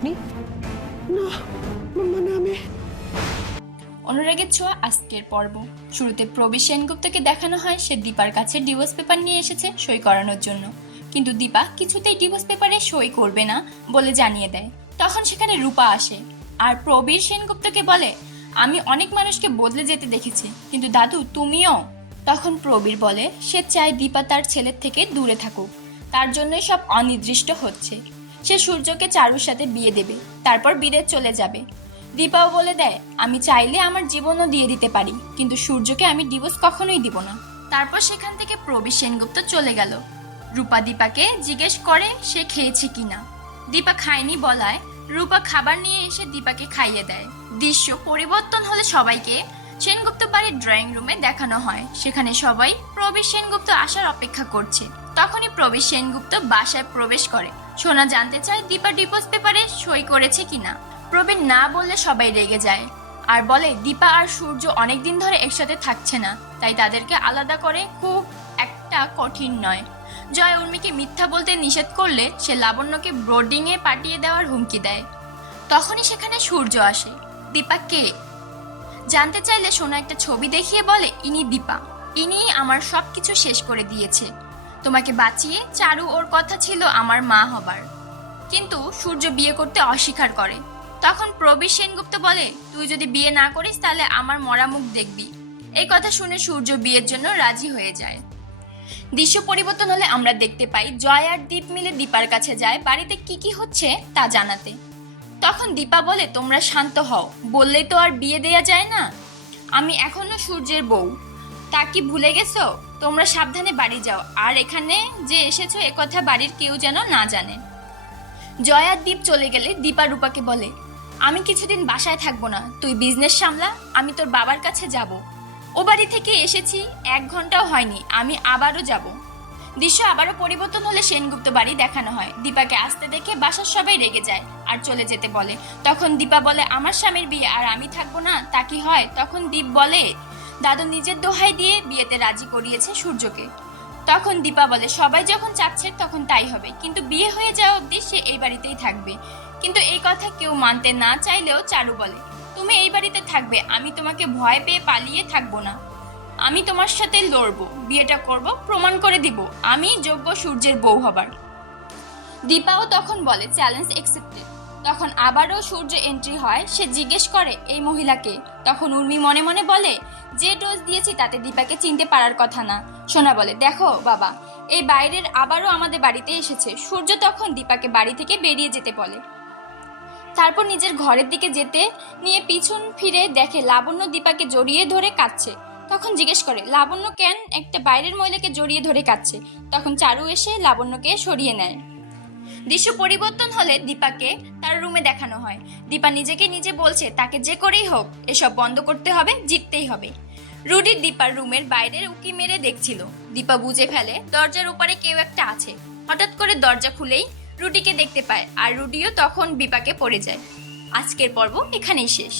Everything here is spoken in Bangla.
আপনি? না, মানে আমি। অনুরাগের ছোঁয়া আজকের পর্ব। শুরুতে প্রবীর সেনগুপ্তকে দেখানো হয় সে দীপার কাছে ডিভোর্স পেপার নিয়ে এসেছে সই করানোর জন্য, কিন্তু দীপা কিছুতেই ডিভোর্স পেপারে সই করবে না বলে জানিয়ে দেয়। তখন সেখানে রূপা আসে আর প্রবীর সেনগুপ্তকে বলে, আমি অনেক মানুষকে বদলে যেতে দেখেছি, কিন্তু দাদু তুমিও। তখন প্রবীর বলে সে চায় দীপা তার ছেলের থেকে দূরে থাকুক, তার জন্যই সব অনির্দিষ্ট হচ্ছে। সে সূর্যকে চারুর সাথে বিয়ে দেবে, তারপর বিদেশ চলে যাবে। দীপাও বলে দেয়, আমি চাইলে আমার জীবনও দিয়ে দিতে পারি, কিন্তু সূর্যকে আমি ডিভোর্স কখনোই দিব না। তারপর সেখান থেকে প্রবীর সেনগুপ্ত চলে গেল। রূপা দীপাকে জিজ্ঞেস করে সে খেয়েছে কিনা। দীপা খায়নি বলায় রূপা খাবার নিয়ে এসে দীপাকে খাইয়ে দেয়। দৃশ্য পরিবর্তন হলে সবাইকে সেনগুপ্ত বাড়ির ড্রয়িং রুমে দেখানো হয়। সেখানে সবাই প্রবীর সেনগুপ্ত আসার অপেক্ষা করছে। তখনই প্রবীর সেনগুপ্ত বাসায় প্রবেশ করে। সোনা জানতে চায় দীপা ডিভোর্স পেপারে সই করেছে কিনা। প্রবীর না বললে সবাই রেগে যায় আর বলে দীপা আর সূর্য অনেকদিন ধরে একসাথে থাকছে না, তাই তাদেরকে আলাদা করে খুব একটা কঠিন নয়। জয় উর্মিকে মিথ্যা বলতে নিষেধ করলে সে লাবণ্যকে বোর্ডিংয়ে পাঠিয়ে দেওয়ার হুমকি দেয়। তখনই সেখানে সূর্য আসে। দীপা কে জানতে চাইলে সোনা একটা ছবি দেখিয়ে বলে, ইনি দীপা, ইনি আমার সবকিছু শেষ করে দিয়েছে। তোমাকে বাঁচিয়ে চারু ওর কথা ছিল আমার মা হবার, কিন্তু সূর্য বিয়ে করতে অস্বীকার করে। তখন প্রবীর সেনগুপ্ত বলে, তুই যদি বিয়ে না করিস তাহলে আমার মরা মুখ দেখবি। এই কথা শুনে সূর্য বিয়ের জন্য রাজি হয়ে যায়। দৃশ্য পরিবর্তন হলে আমরা দেখতে পাই জয় আর দীপ মিলে দীপার কাছে যায় বাড়িতে কি কি হচ্ছে তা জানাতে। তখন দীপা বলে, তোমরা শান্ত হও, বললেই তো আর বিয়ে দেয়া যায় না। আমি এখনো সূর্যের বউ, তা কি ভুলে গেছো? তোমরা সাবধানে বাড়ি যাও, আর এখানে যে এসেছো একথা বাড়ির কেউ যেন না জানে। জয় আর দীপ চলে গেলে দীপা রূপাকে বলে, আমি কিছুদিন বাসায় থাকবো না, তুই বিজনেস সামলা, আমি তোর বাবার কাছে যাব। ও বাড়ি থেকে এসেছি 1 ঘন্টাও হয়নি, আমি আবারও যাব। দৃশ্য আবারও পরিবর্তন হলে সেনগুপ্ত বাড়ি দেখানো হয়। দীপাকে আসতে দেখে বাসার সবাই রেগে যায় আর চলে যেতে বলে। তখন দীপা বলে, আমার স্বামীর বিয়ে আর আমি থাকবো না, তা কি হয়? তখন দীপ বলে, দাদু নিজের দোহাই দিয়ে বিয়েতে রাজি করিয়েছে সূর্যকে। তখন দীপা বলে, সবাই যখন চাচ্ছে তখন তাই হবে, কিন্তু বিয়ে হয়ে যাওয়া অবধি সে এই বাড়িতেই থাকবে। কিন্তু এই কথা কেউ মানতে না চাইলেও চারু বলে, তুমি এই বাড়িতে থাকবে, আমি তোমাকে ভয় পেয়ে পালিয়ে থাকবো না। আমি তোমার সাথে লড়বো, বিয়েটা করব, প্রমাণ করে দিব আমি যোগ্য সূর্যের বউ হবার। দীপাও তখন বলে, চ্যালেঞ্জ অ্যাকসেপ্টেড। তখন আবারও সূর্য এন্ট্রি হয়। সে জিজ্ঞেস করে, এই মহিলাকে? তখন উর্মি মনে মনে বলে, যে ডোজ দিয়েছি তাতে দীপাকে চিনতে পারার কথা না। সোনা বলে, দেখো বাবা, এই বাইরের আবারও আমাদের বাড়িতে এসেছে। সূর্য তখন দীপাকে বাড়ি থেকে বেরিয়ে যেতে বলে। তারপর নিজের ঘরের দিকে যেতে নিয়ে পিছন ফিরে দেখে লাবণ্য দীপাকে জড়িয়ে ধরে কাঁদছে। তখন জিজ্ঞেস করে, লাবণ্য কেন একটা বাইরের মহিলাকে জড়িয়ে ধরে কাঁদছে? তখন চারু এসে লাবণ্যকে সরিয়ে নেয়। দৃশ্য পরিবর্তন হলে দীপাকে তার রুমে দেখানো হয়। দীপা নিজেকে নিজে বলছে তাকে যে করেই হোক এসব বন্ধ করতে হবে, জিততেই হবে। রুডি দীপার রুমের বাইরের উকি মেরে দেখছিল। দীপা বুঝে ফেলে দরজার ওপারে কেউ একটা আছে। হঠাৎ করে দরজা খুলেই রুডিকে দেখতে পায় আর রুডিও তখন দীপাকে পড়ে যায়। আজকের পর্ব এখানেই শেষ।